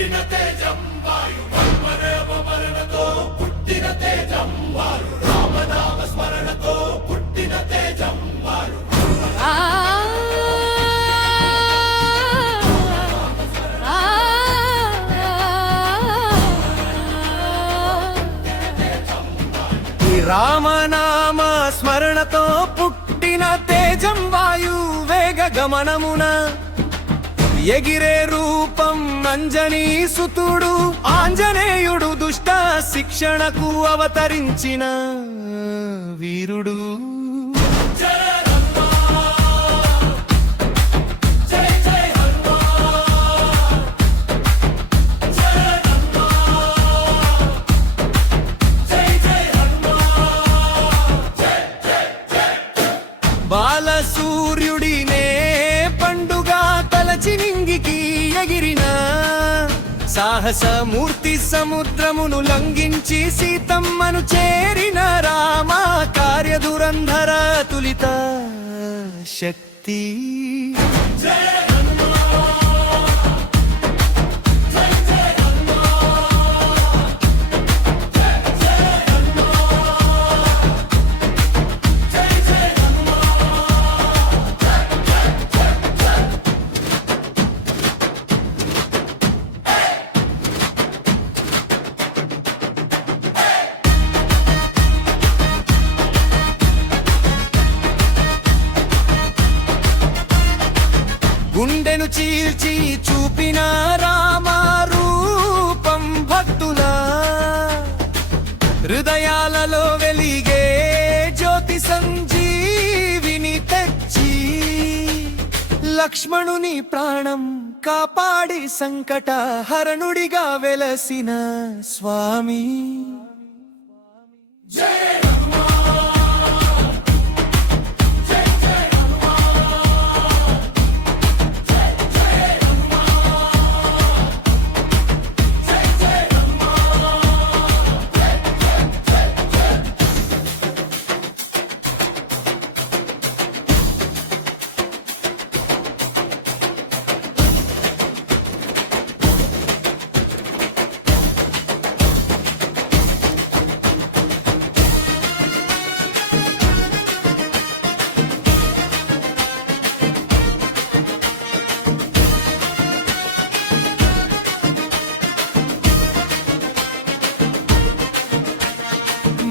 పుట్టిన తేజం వాయు ధర్మరేవ మరణతో పుట్టిన తేజం వారు రామనామ స్మరణతో పుట్టిన తేజం వారు రామనామ స్మరణతో పుట్టిన తేజం వాయు వేగ గమనమున ఎగిరే రూపం అంజనీ సుతుడు ఆంజనేయుడు దుష్ట శిక్షణకు అవతరించిన వీరుడు. బాలసూర్యుడినే పండుగ తలచి నింగికి ఎగిరిన సాహసమూర్తి సముద్రమును లంఘించి సీతమ్మను చేరిన రామ కార్యదురంధర తులిత శక్తి. గుండెను చీల్చి చూపిన రామరూపం భక్తుల హృదయాలలో వెలిగే జ్యోతి సంజీవిని తెచ్చి లక్ష్మణుని ప్రాణం కాపాడి సంకట హరణుడిగా వెలసిన స్వామి.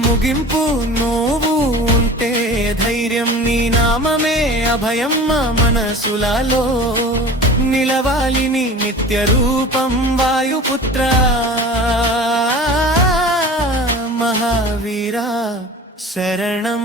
ముగింపు నువ్వు ఉంటే ధైర్యం నీ నామమే అభయం మా మనసులలో నిలవాలి నీ నిత్య రూపం వాయుపుత్ర మహావీరా శరణం.